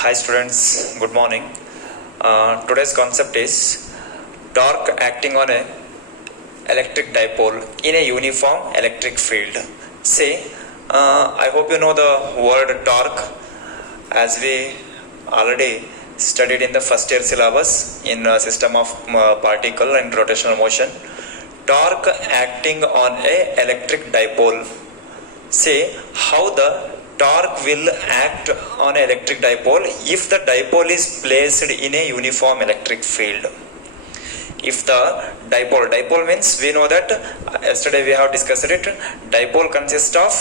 Hi students, good morning. Today's concept is torque acting on a electric dipole in a uniform electric field. See, I hope you know the word torque as we already studied in the first year syllabus in system of particle and rotational motion. Torque acting on a electric dipole. See how the torque will act on an electric dipole if the dipole is placed in a uniform electric field. If the dipole means we know that yesterday we have discussed it. Dipole consists of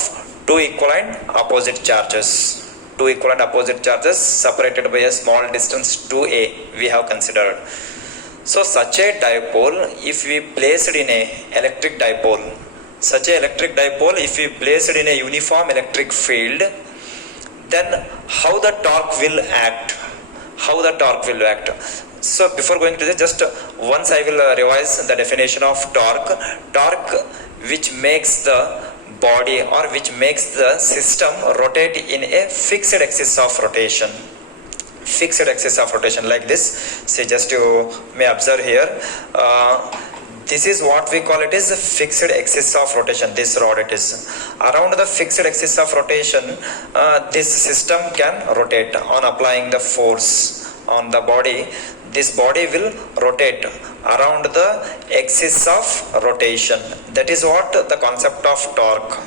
two equivalent opposite charges. Two equivalent opposite charges separated by a small distance 2a we have considered. So such a dipole, if we placed in a electric dipole, such a electric dipole if we place it in a uniform electric field, then how the torque will act? So before going to this, just once I will revise the definition of torque. Torque which makes the body or which makes the system rotate in a fixed axis of rotation. Like this. See, just you may observe here, this is what we call it is a fixed axis of rotation. This rod, it is around the fixed axis of rotation. This system can rotate on applying the force on the body. This body will rotate around the axis of rotation. That is what the concept of torque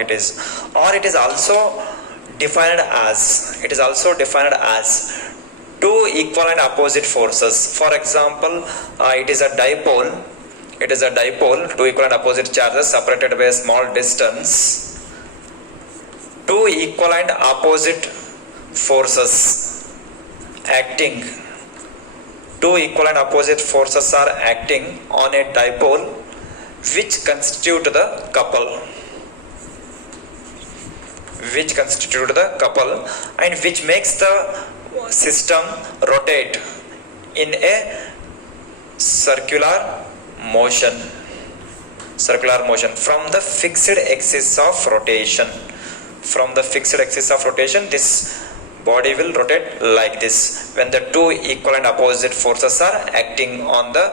it is. Or it is also defined as two equivalent opposite forces. For example, it is a dipole, two equivalent opposite charges separated by a small distance. Two equivalent opposite forces are acting on a dipole which constitute the couple and which makes the system rotate in a circular motion from the fixed axis of rotation. This body will rotate like this when the two equivalent opposite forces are acting on the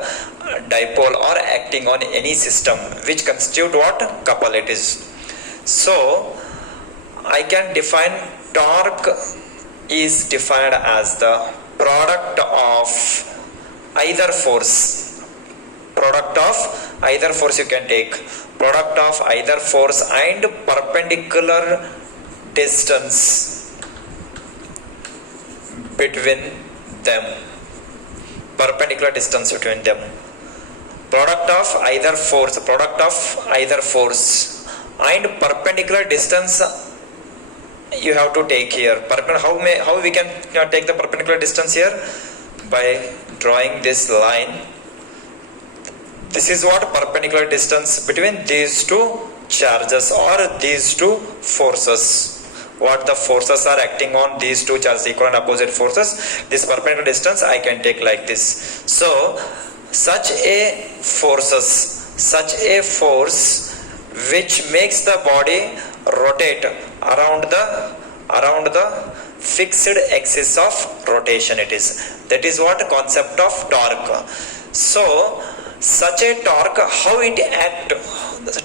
dipole or acting on any system which constitute what couple it is. So I can define torque is defined as the product of either force you can take, product of either force and perpendicular distance between them. Product of either force and perpendicular distance you have to take here. How we can take the perpendicular distance here? By drawing this line. This is what perpendicular distance between these two charges or these two forces. What the forces are acting on these two charges, equal and opposite forces. This perpendicular distance I can take like this. So such a force which makes the body rotate around the fixed axis of rotation it is. That is what concept of torque. So such a torque, how it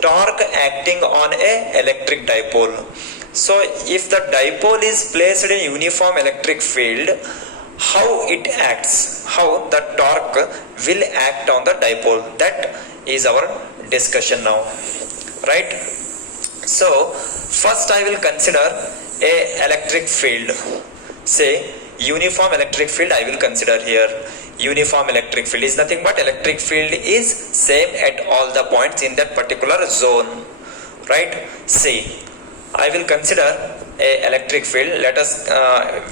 torque acting on a electric dipole. So if the dipole is placed in a uniform electric field, how it acts, how the torque will act on the dipole, that is our discussion now, right? So first I will consider a electric field. Say uniform electric field I will consider here. Uniform electric field is nothing but electric field is same at all the points in that particular zone, right? See, I will consider a electric field. Let us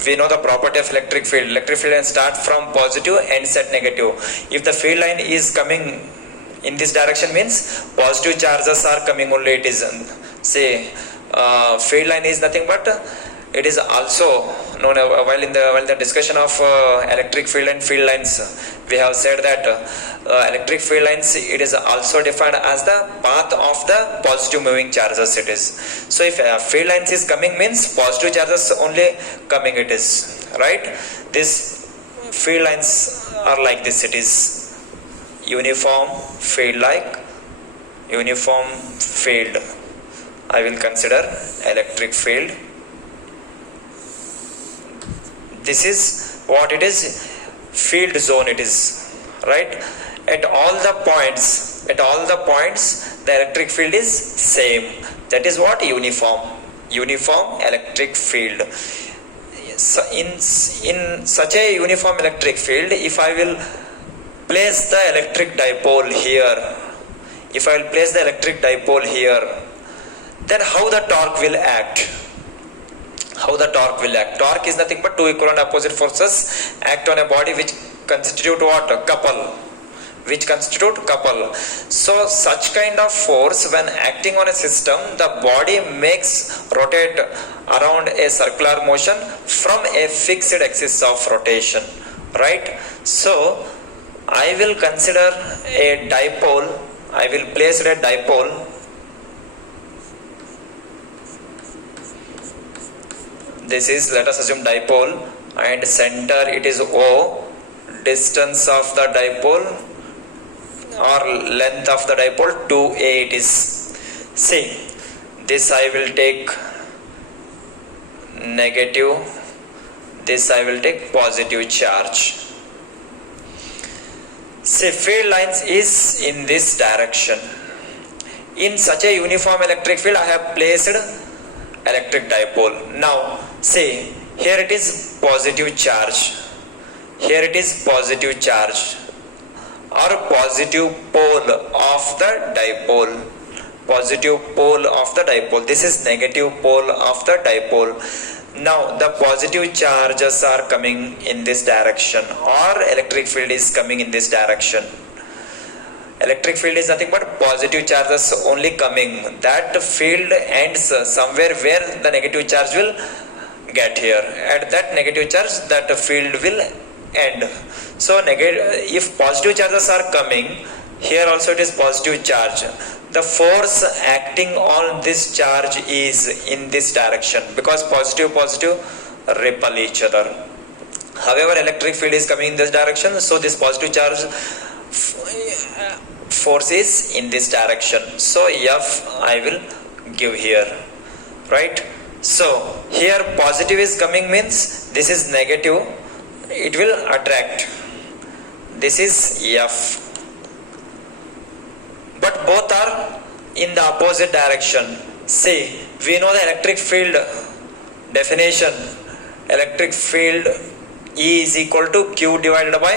we know the property of electric field. Electric field can start from positive and set negative. If the field line is coming in this direction means positive charges are coming only, it is say field line is nothing but it is also known, while the discussion of electric field and field lines, we have said that electric field lines, it is also defined as the path of the positive moving charges it is. So if field lines is coming means positive charges only coming it is, right? This field lines are like this, it is uniform field, like uniform field. I will consider electric field. This is what it is, field zone it is, right? At all the points, the electric field is same. That is what uniform electric field. So in such a uniform electric field, if I will place the electric dipole here, then how the torque will act? Torque is nothing but two equal and opposite forces act on a body which constitute what? Couple. So such kind of force, when acting on a system, the body makes rotate around a circular motion from a fixed axis of rotation, right? So I will consider a dipole. I will place a dipole. This is, let us assume, dipole, and center it is O. Distance of the dipole or length of the dipole 2a it is. See, this I will take negative, this I will take positive charge. See, field lines is in this direction. In such a uniform electric field, I have placed electric dipole. Now see, here it is positive charge, or positive pole of the dipole. This is negative pole of the dipole. Now the positive charges are coming in this direction, or electric field is coming in this direction. Electric field is nothing but positive charges only coming. That field ends somewhere where the negative charge will get here. At that negative charge, that field will end. So if positive charges are coming, here also it is positive charge. The force acting on this charge is in this direction, because positive repel each other. However, electric field is coming in this direction, so this positive charge force is in this direction. So F I will give here, right? So here positive is coming means this is negative, it will attract. This is F, but both are in the opposite direction. See, we know the electric field definition. Electric field E is equal to Q divided by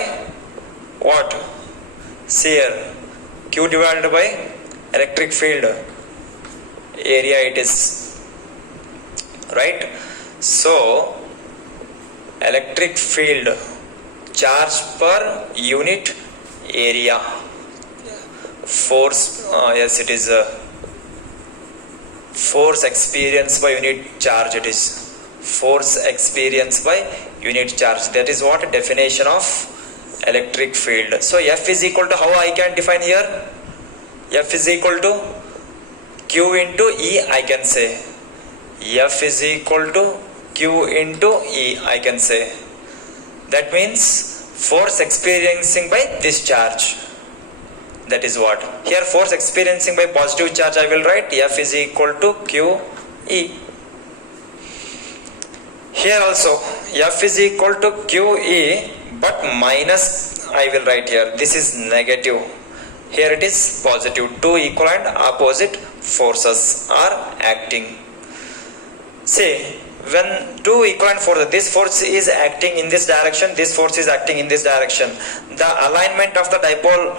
what? See here, Q divided by electric field area it is, right? So electric field charge per unit area, force, yes it is force experienced by unit charge, it is force experienced by unit charge. That is what definition of electric field. So F is equal to, how I can define here? F is equal to Q into E, I can say. F is equal to Q into E, I can say. That means force experiencing by this charge. That is what. Here force experiencing by positive charge I will write F is equal to Q E. Here also F is equal to Q E, but minus I will write here. This is negative. Here it is positive. Two equal and opposite forces are acting. See, when two equivalent forces, this force is acting in this direction, this force is acting in this direction, the alignment of the dipole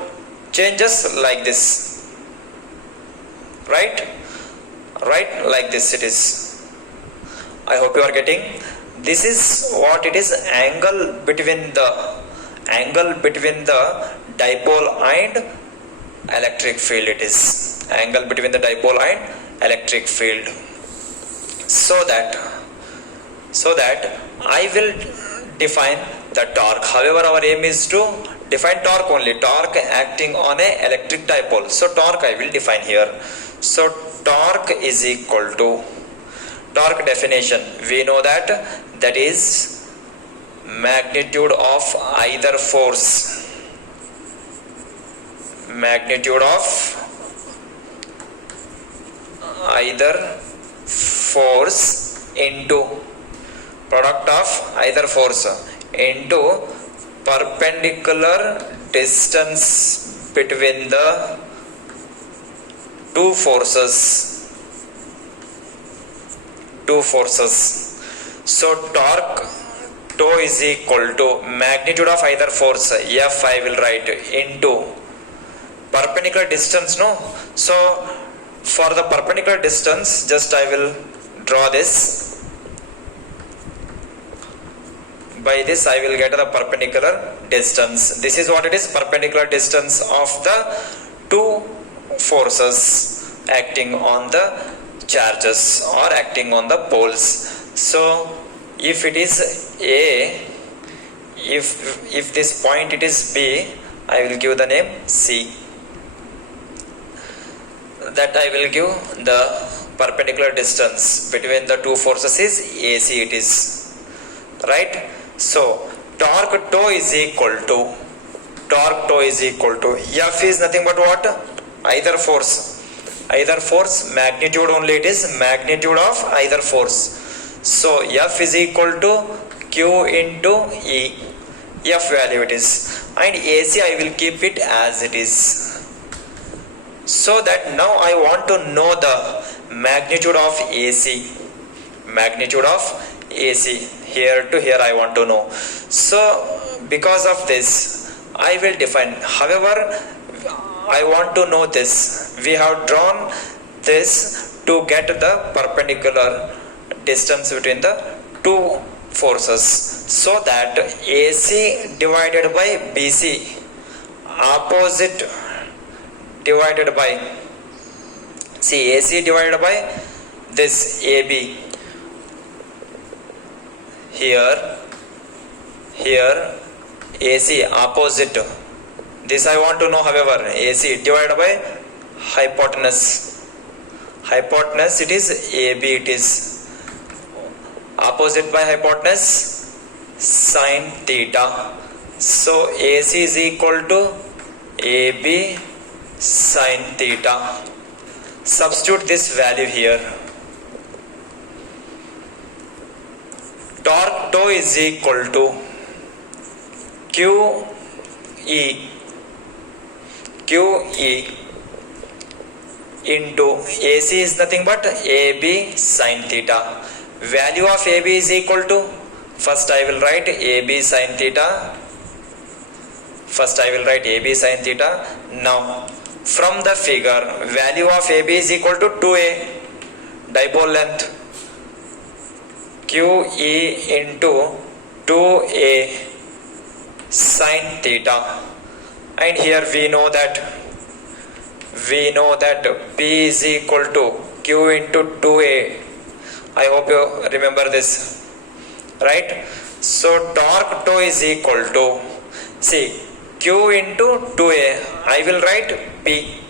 changes like this, right? Like this it is. I hope you are getting. This is what it is, angle between the dipole and electric field. It is angle between the dipole and electric field. So that so that I will define the torque. However, our aim is to define torque only, torque acting on a electric dipole. So torque I will define here. So torque is equal to, torque definition we know that is magnitude of either force, magnitude of either force into product of either force into perpendicular distance between the two forces. So torque tau is equal to magnitude of either force, F I will write, into perpendicular distance, no? So for the perpendicular distance, just I will draw this. By this I will get the perpendicular distance. This is what it is, perpendicular distance of the two forces acting on the charges or acting on the poles. So if it is A, if this point it is B, I will give the name C. That I will give the perpendicular distance between the two forces is AC it is, right? So torque tau is equal to F is nothing but what? Either force, magnitude only, it is magnitude of either force. So F is equal to Q into E, F value it is, and AC I will keep it as it is. So that now I want to know the magnitude of AC, here to here I want to know. So because of this I will define. However, I want to know this. We have drawn this to get the perpendicular distance between the two forces, so that AC divided by BC, opposite divided by, see, AC divided by this AB, here AC opposite, this I want to know. However, AC divided by hypotenuse it is AB, it is opposite by hypotenuse sin theta. So AC is equal to AB sin theta. Substitute this value here. Torque tau is equal to QE into AC is nothing but AB sin theta. Value of AB is equal to, first I will write AB sin theta. Now from the figure, value of AB is equal to 2A, dipole length, QE into 2A sin theta. And here we know that P is equal to Q into 2A. I hope you remember this, right? So torque tau is equal to, see, Q into 2A, I will write P,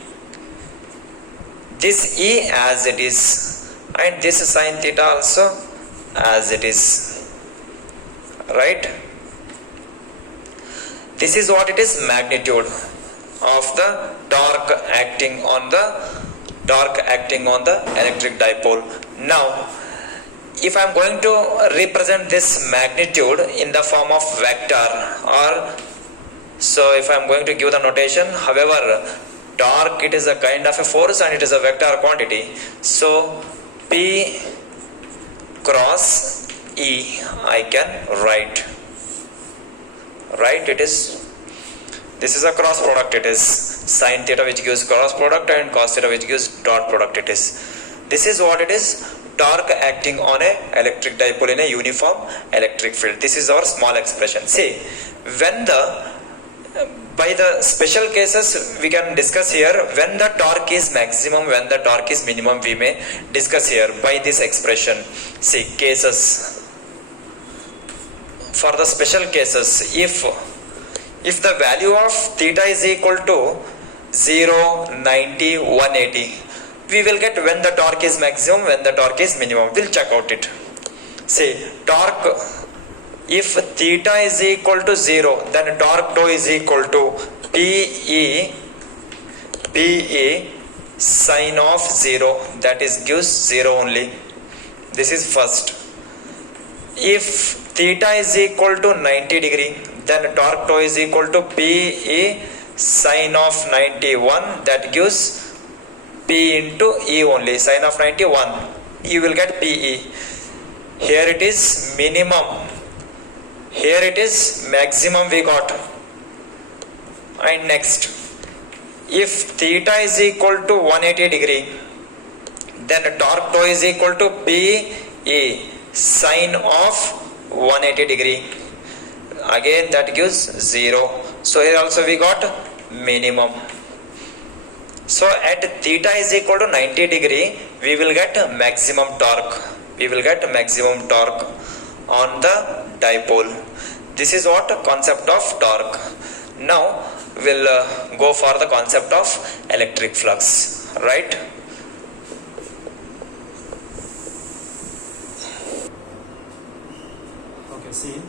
this E as it is, and this sin theta also as it is, right? This is what it is, magnitude of the torque acting on the electric dipole. Now if I am going to represent this magnitude in the form of vector, or so if I am going to give the notation, however torque it is a kind of a force and it is a vector quantity. So P cross E I can write, it is, this is a cross product, it is sin theta which gives cross product and cos theta which gives dot product it is. This is what it is, torque acting on a electric dipole in a uniform electric field. This is our small expression. See, when the, by the special cases we can discuss here, when the torque is maximum, when the torque is minimum, we may discuss here by this expression. See, cases for the special cases, if the value of theta is equal to 0, 90, 180, we will get when the torque is maximum, when the torque is minimum. We'll check out it. See, torque, if theta is equal to 0, then torque tau is equal to PE sine of 0, that is gives 0 only. This is first. If theta is equal to 90 degree, then torque tau is equal to PE sine of 91, that gives P into E only, sine of 91, you will get PE. Here it is minimum, here it is maximum we got. And next, if theta is equal to 180 degree, then torque tau is equal to PE sine of 180 degree, again that gives 0. So here also we got minimum. So at theta is equal to 90 degree, we will get maximum torque. We will get maximum torque on the dipole. This is what concept of torque. Now we'll go for the concept of electric flux, right? Okay, see,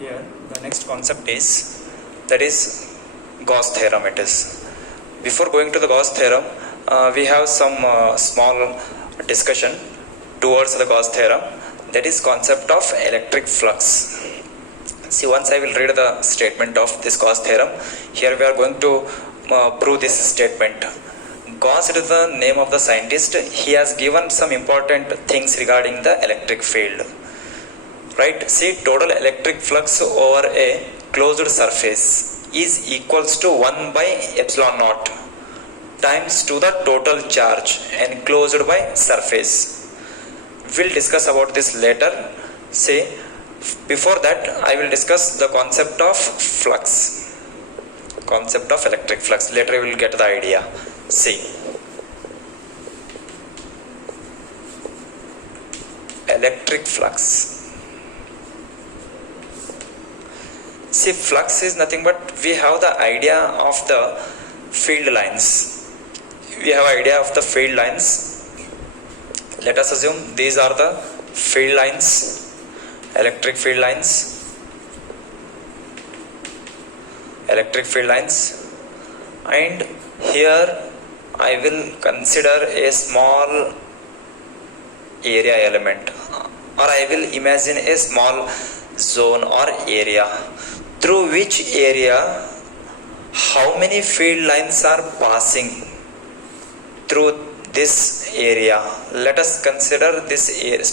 here the next concept is, that is Gauss theorem it is. Before going to the Gauss theorem, we have some small discussion towards the Gauss theorem, that is concept of electric flux. See, once I will read the statement of this Gauss theorem. Here we are going to prove this statement. Gauss is the name of the scientist. He has given some important things regarding the electric field, right? See, total electric flux over a closed surface is equals to 1 by epsilon naught times to the total charge enclosed by surface. We'll discuss about this later. See, before that I will discuss the concept of flux, concept of electric flux. Later you will get the idea. See, electric flux. See, flux is nothing but we have the idea of the field lines. We have idea of the field lines. Let us assume these are the field lines, electric field lines, electric field lines, and here I will consider a small area element, or I will imagine a small zone or area, through which area how many field lines are passing through this area. Let us consider this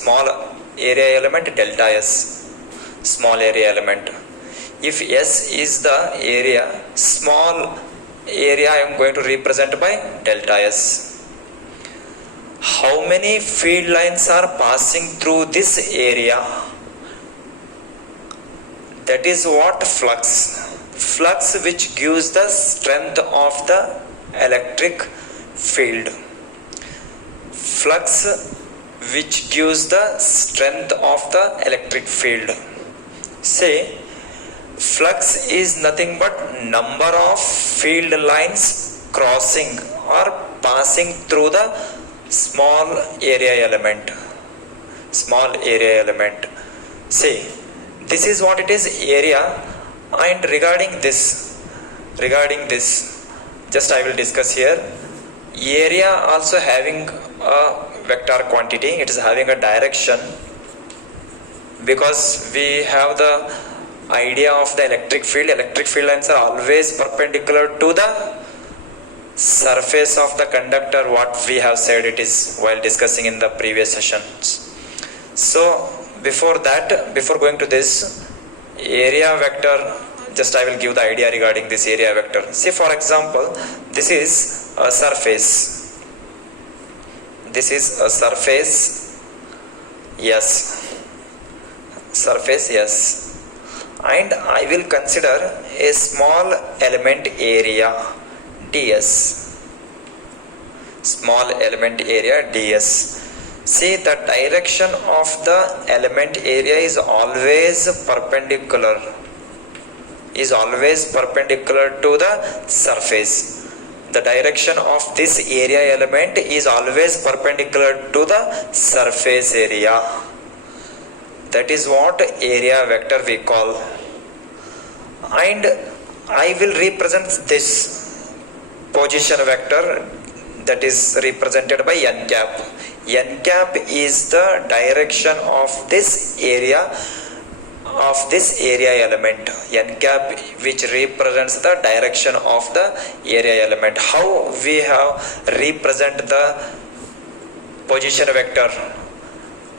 small area element delta S, small area element. If S is the area, small area I am going to represent by delta S. How many field lines are passing through this area? That is what flux. Flux which gives the strength of the electric field. Flux which gives the strength of the electric field. Say, flux is nothing but number of field lines crossing or passing through the small area element. Small area element. Say, this is what it is, area. And regarding this, just I will discuss here. Area also having a vector quantity, it is having a direction, because we have the idea of the electric field. Electric field lines are always perpendicular to the surface of the conductor, what we have said it is while discussing in the previous sessions. So before going to this area vector, just I will give the idea regarding this area vector. See, for example, this is a surface. This is a surface, yes, surface, yes, and I will consider a small element area ds, small element area ds. See, the direction of the element area is always perpendicular to the surface. The direction of this area element is always perpendicular to the surface area. That is what area vector we call. And I will represent this position vector, that is represented by n cap. N cap is the direction of this area element. N cap which represents the direction of the area element. How we have represent the position vector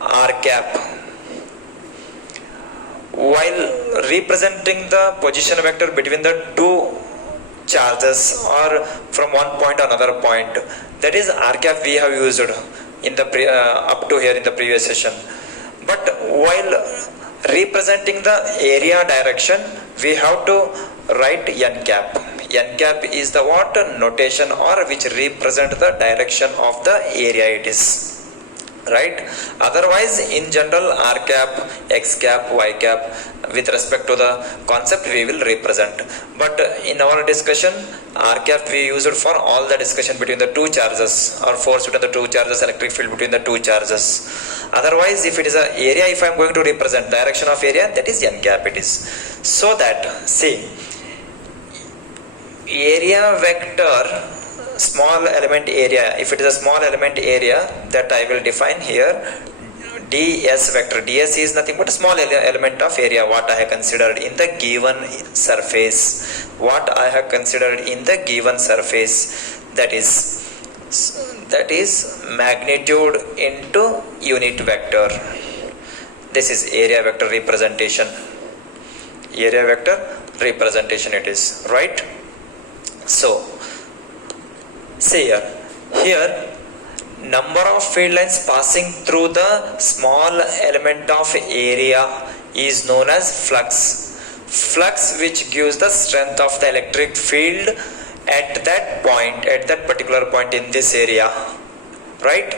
r cap? While representing the position vector between the two charges or from one point to another point, that is r cap we have used in the up to here in the previous session. But while representing the area direction, we have to write n cap. N cap is the what notation or which represent the direction of the area it is, right? Otherwise in general r cap, x cap, y cap, with respect to the concept we will represent. But in our discussion, r cap we used for all the discussion between the two charges or force between the two charges, electric field between the two charges. Otherwise if it is a area, if I am going to represent direction of area, that is n cap it is. So that, see, area vector, small element area, if it is a small element area, that I will define here ds vector. Ds is nothing but a small element of area what I have considered in the given surface. That is magnitude into unit vector. This is area vector representation. It is, right? So see here number of field lines passing through the small element of area is known as flux. Flux which gives the strength of the electric field at that point, at that particular point in this area, right?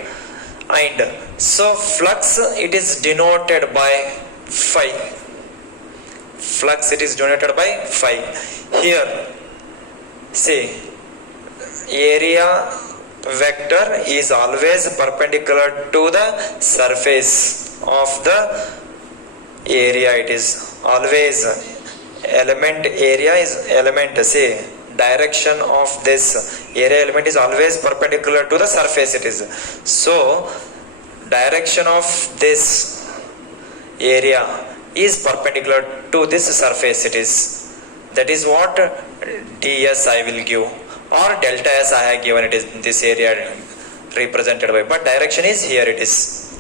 And so flux it is denoted by phi. Here see, area vector is always perpendicular to the surface of the area. It is always say direction of this area element is always perpendicular to the surface it is. So direction of this area is perpendicular to this surface it is. That is what ds I will give, or delta s I have given it is this area represented by, but direction is here it is.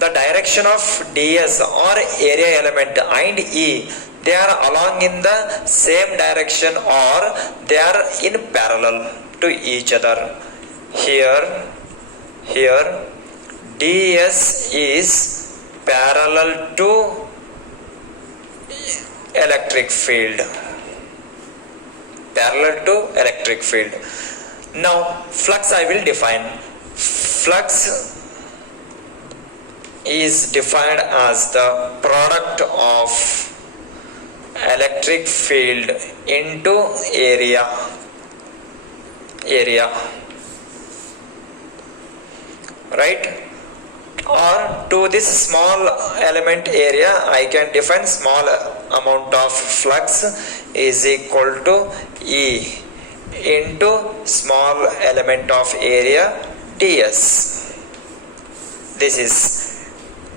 The direction of ds or area element and E, they are along in the same direction or they are in parallel to each other. Here ds is parallel to electric field. Now flux I will define. Flux is defined as the product of electric field into area, right? Or to this small element area I can define small amount of flux is equal to E into small element of area ds. This is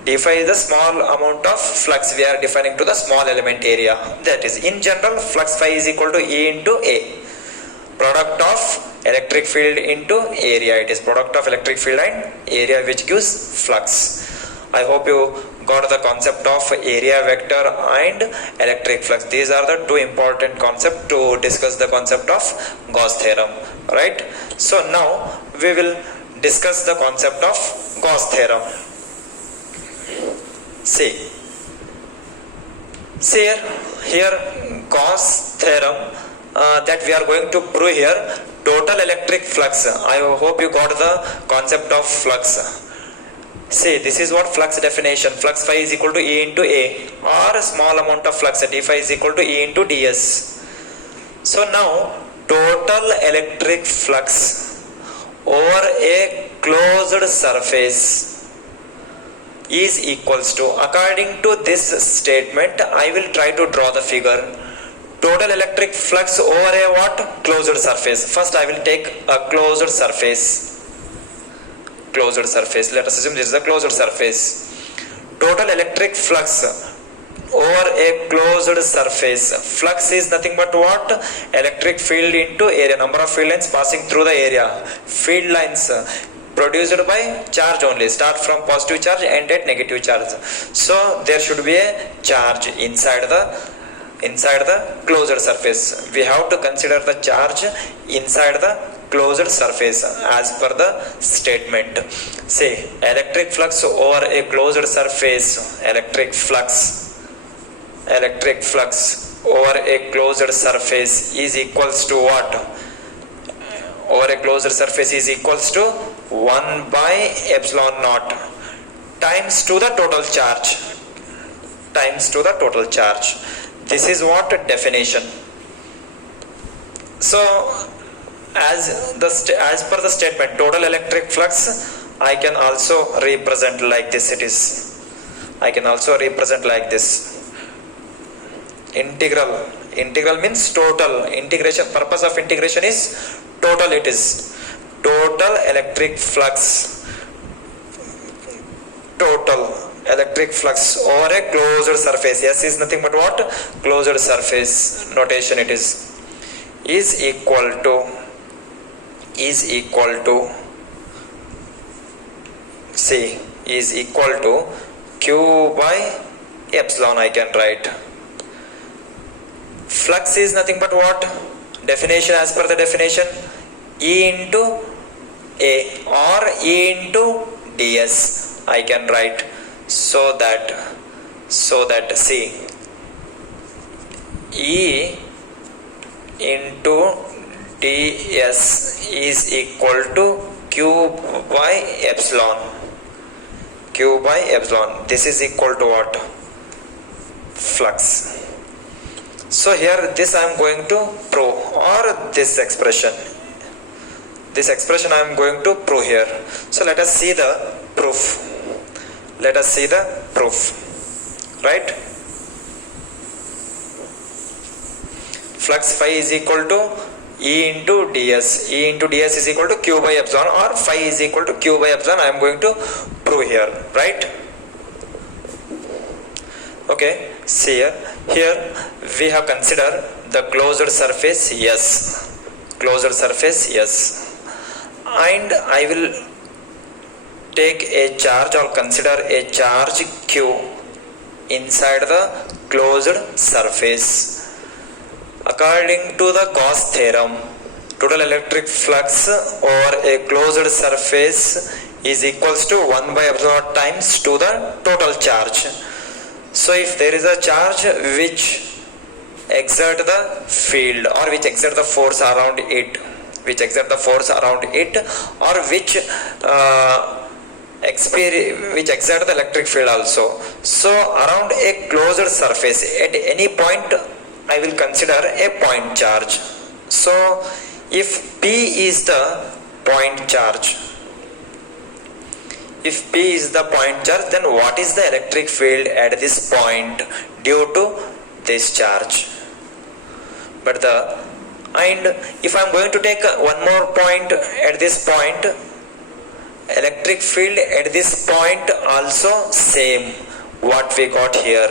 define the small amount of flux we are defining to the small element area. That is, in general, flux phi is equal to E into A. Product of electric field into area. It is product of electric field and area which gives flux. I hope you got the concept of area vector and electric flux. These are the two important concepts to discuss the concept of Gauss theorem, right? So now we will discuss the concept of Gauss theorem. See here Gauss theorem that we are going to prove here. Total electric flux. I hope you got the concept of flux. See, this is what flux definition. Flux phi is equal to E into A, or a small amount of flux d phi is equal to E into ds. So now total electric flux over a closed surface is equals to, according to this statement, I will try to draw the figure. Total electric flux over a what? Closed surface. First I will take a closed surface. Closed surface. Let us assume this is a closed surface. Total electric flux over a closed surface. Flux is nothing but what? Electric field into area. Number of field lines passing through the area. Field lines produced by charge only. Start from positive charge, end at negative charge. So there should be a charge inside the closed surface. We have to consider the charge inside the closed surface as per the statement. Say electric flux over a closed surface. Electric flux over a closed surface is equals to what? Over a closed surface is equals to 1 by epsilon naught times to the total charge. This is what definition. So as per the statement, total electric flux, I can also represent like this. Integral means total. Integration, purpose of integration is total. It is total electric flux. Total electric flux over a closed surface. S is nothing but what? Closed surface notation. It is equal to Q by epsilon. I can write. Flux is nothing but what? Definition, as per the definition, E into A or E into ds. I can write so that see, E into ds is equal to Q by epsilon. This is equal to what? Flux. So here this I am going to prove, or this expression I am going to prove here. So let us see the proof. Right? Flux phi is equal to E into ds. E into ds is equal to Q by epsilon, or phi is equal to Q by epsilon. I am going to prove here. Right? Okay. See here we have considered the closed surface S. And I will take a charge or consider a charge Q inside the closed surface. According to the Gauss theorem, total electric flux over a closed surface is equals to 1 by epsilon times to the total charge. So if there is a charge which exert the field, or which exert the force around it, or which exert the electric field also. So around a closed surface, at any point I will consider a point charge. So if P is the point charge, then what is the electric field at this point due to this charge? And if I am going to take one more point at this point, electric field at this point also same what we got here.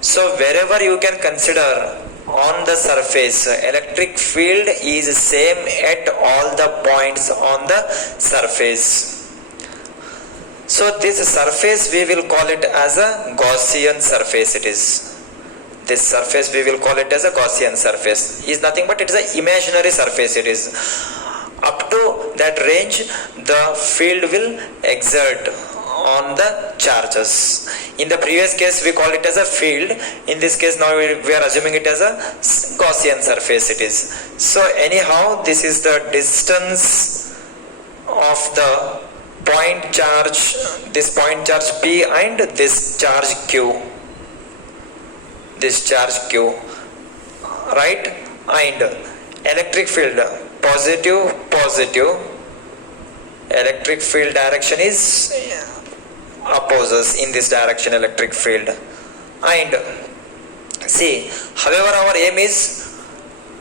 So wherever you can consider on the surface, electric field is same at all the points on the surface. So this surface we will call it as a Gaussian surface. This surface we will call it as a Gaussian surface. Is nothing but it is an imaginary surface. It is up to that range the field will exert on the charges. In the previous case we call it as a field. In this case now we are assuming it as a Gaussian surface. It is. So anyhow, this is the distance of the point charge, this point charge P and this charge Q, this charge Q, right? And electric field positive, positive, electric field direction is opposes in this direction, electric field. And see, however, our aim is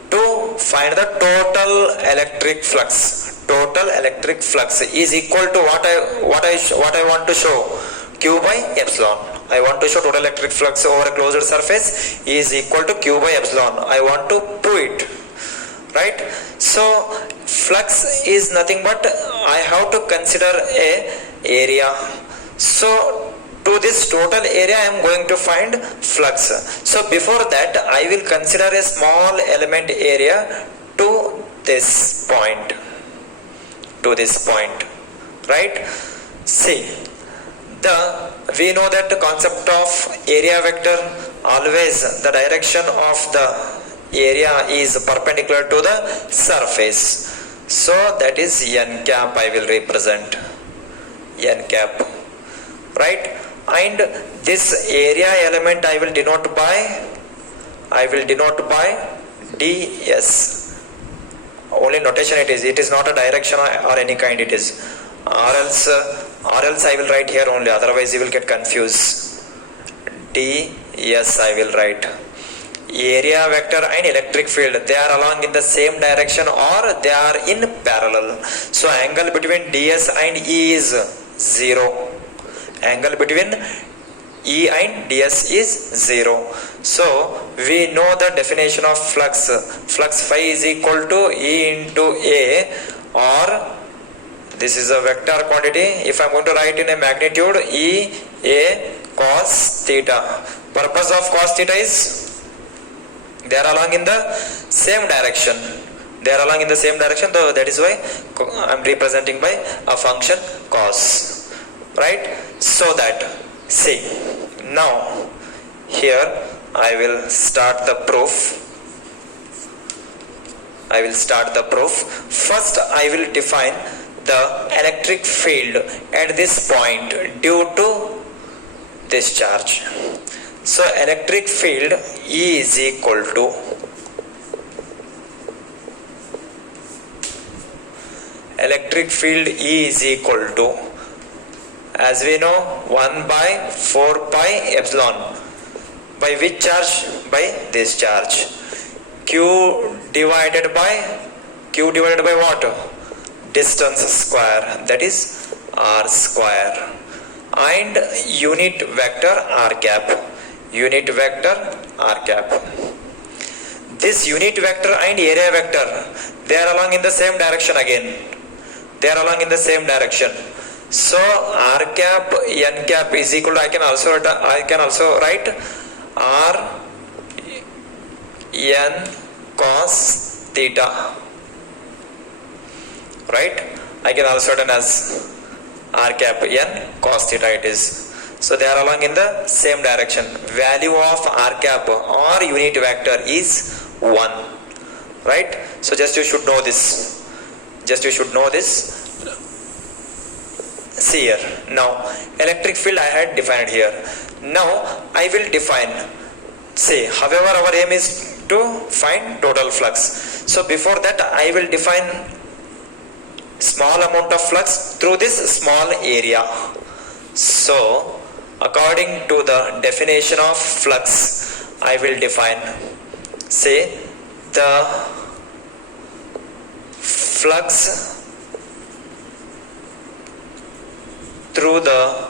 to find the total electric flux. Total electric flux is equal to what I want to show, Q by epsilon. I want to show total electric flux over a closed surface is equal to Q by epsilon. I want to prove it, right? So flux is nothing but I have to consider a area. So to this total area I am going to find flux. So before that I will consider a small element area to this point, right? See, we know that the concept of area vector, always the direction of the area is perpendicular to the surface. So that is n cap I will represent, n cap, right? And this area element I will denote by ds. Only notation it is not a direction or any kind it is, or else I will write here only, otherwise you will get confused. ds I will write. Area vector and electric field, they are along in the same direction or they are in parallel. So angle between ds and E is 0. Angle between E and ds is 0. So we know the definition of flux. Flux phi is equal to E into A, or this is a vector quantity. If I am going to write in a magnitude, E A cos theta. Purpose of cos theta is they are along in the same direction. So that is why I am representing by a function cos, right? So that, see, now here I will start the proof. First I will define the electric field at this point due to this charge. So electric field E is equal to as we know 1 by 4 pi epsilon. By which charge? By this charge. Q divided by what? Distance square, that is r square, and unit vector r cap. This unit vector and area vector, they are along in the same direction again. So r cap n cap is equal to, I can also write r n cos theta, right? I can also write as r cap n cos theta it is. So they are along in the same direction. Value of r cap or unit vector is 1, right? So just you should know this. See here, now electric field I had defined here. Now I will define, say, however our aim is to find total flux. So before that I will define small amount of flux through this small area. So according to the definition of flux, I will define, say, the flux through the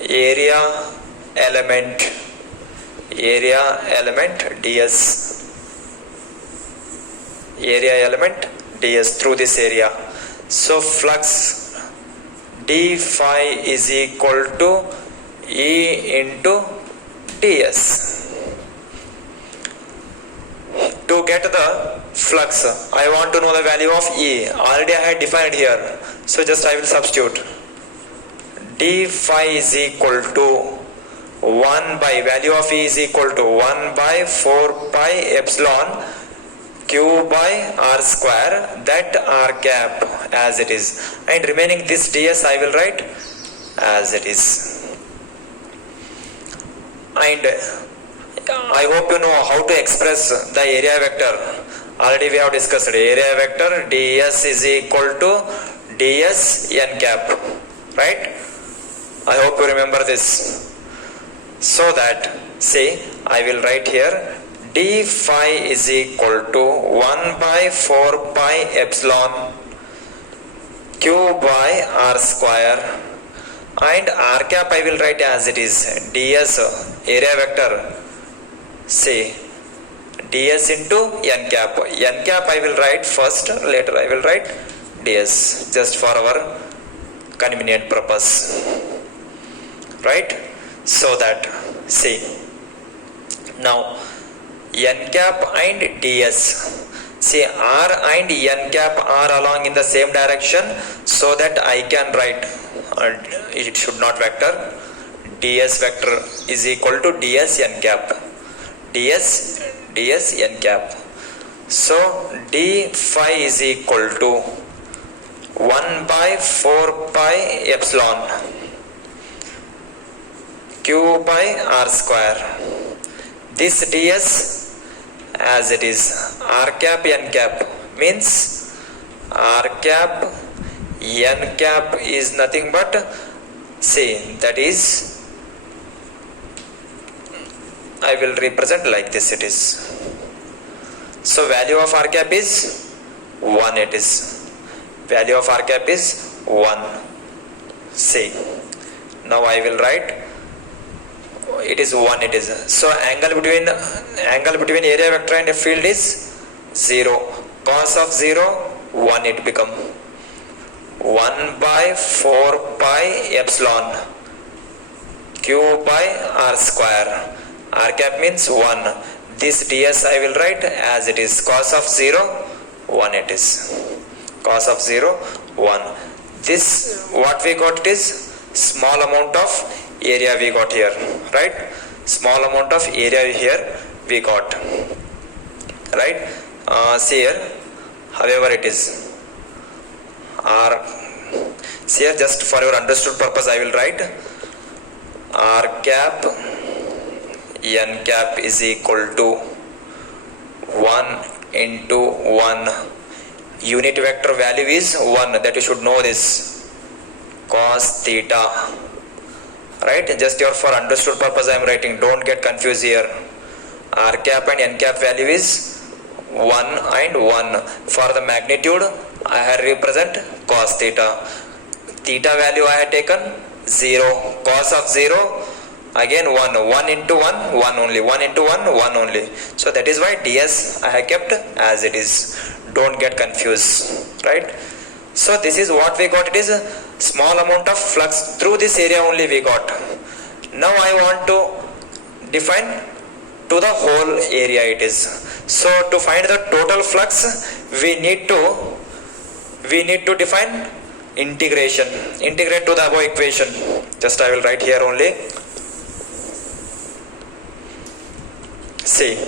area element ds through this area. So flux d phi is equal to E into ds. To get the flux, I want to know the value of E. Already I had defined here. So just I will substitute. D phi is equal to 1 by, value of E is equal to 1 by 4 pi epsilon Q by r square, that r cap as it is, and remaining this ds I will write as it is. And I hope you know how to express the area vector. Already we have discussed area vector ds is equal to ds n cap, right? I hope you remember this. So that, see, I will write here d phi is equal to 1 by 4 pi epsilon q by r square, and r cap I will write as it is ds area vector, see, ds into n cap. N cap I will write first, later I will write ds, just for our convenient purpose, right? So that, see, now n cap and ds, see, r and n cap are along in the same direction, so that I can write, it should not vector, ds vector is equal to ds n cap, ds n cap. So d phi is equal to 1 by 4 pi epsilon q by r square. This ds as it is r cap n cap means r cap n cap is nothing but, see, that is, I will represent like this it is. So value of r cap is 1, it is. Value of r cap is 1. See, now I will write it is 1, it is. So angle between area vector and a field is 0. Cos of 0, 1 it become 1 by 4 pi epsilon q by r square. R cap means 1. This ds I will write as it is. Cos of 0, 1 it is. Cos of 0, 1. This, what we got, it is small amount of area we got here, right? Small amount of area here we got, right? See here, however it is r, see here, just for your understood purpose I will write r cap n cap is equal to 1 into 1. Unit vector value is 1, that you should know this, cos theta, right? Just your for understood purpose I am writing, don't get confused here. R cap and n cap value is 1 and 1. For the magnitude I have represent cos theta. Theta value I have taken 0. Cos of 0, again 1. 1 into 1, 1 only. 1 into 1, 1 only. So that is why ds I have kept as it is. Don't get confused, right? So this is what we got, it is a small amount of flux through this area only we got. Now I want to define to the whole area it is. So to find the total flux we need to define integration. Integrate to the above equation. Just I will write here only. See,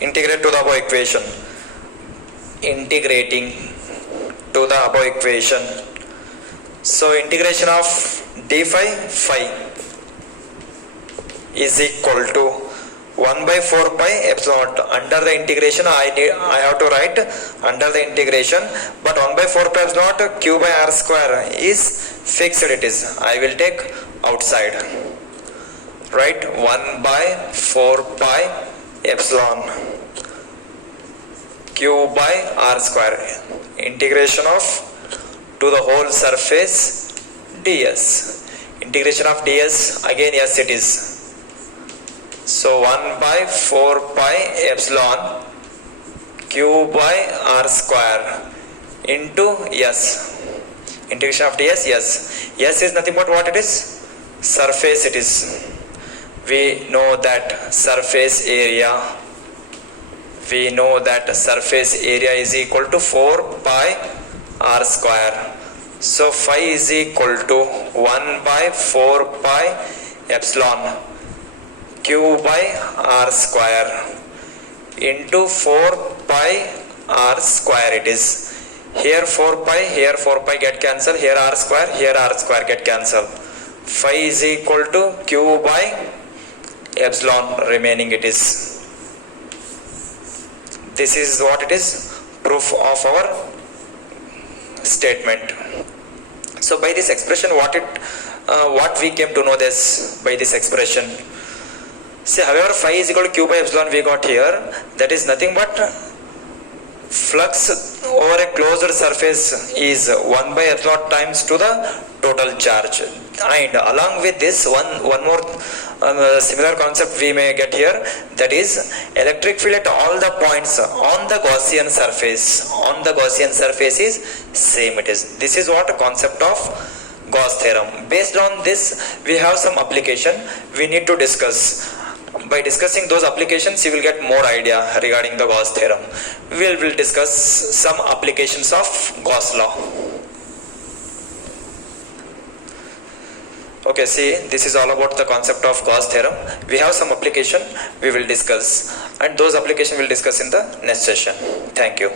integrate to the above equation. Integrating to the above equation. So integration of d phi is equal to 1 by 4 pi epsilon naught. Under the integration I have to write under the integration, but 1 by 4 pi epsilon naught q by r square is fixed, it is. I will take outside, right? 1 by 4 pi epsilon q by r square, integration of to the whole surface ds. Integration of ds, again yes it is. So 1 by 4 pi epsilon q by r square into s. Integration of ds, yes. S is nothing but what it is? Surface it is. We know that surface area. We know that surface area is equal to 4 pi r square. So phi is equal to 1 by 4 pi epsilon q by r square into 4 pi r square it is. Here 4 pi get cancelled, here r square get cancelled. Phi is equal to q by epsilon remaining it is. This is what it is, proof of our statement. So by this expression, what we came to know this by this expression. See, however, phi is equal to q by epsilon we got here, that is nothing but flux over a closed surface is 1 by epsilon times to the total charge. And along with this, one more similar concept we may get here, that is electric field at all the points on the Gaussian surface is same it is. This is what a concept of Gauss theorem. Based on this, we have some application we need to discuss. By discussing those applications, you will get more idea regarding the Gauss theorem. We will discuss some applications of Gauss law. Okay, see, this is all about the concept of Gauss theorem. We have some application we will discuss, and those applications we will discuss in the next session. Thank you.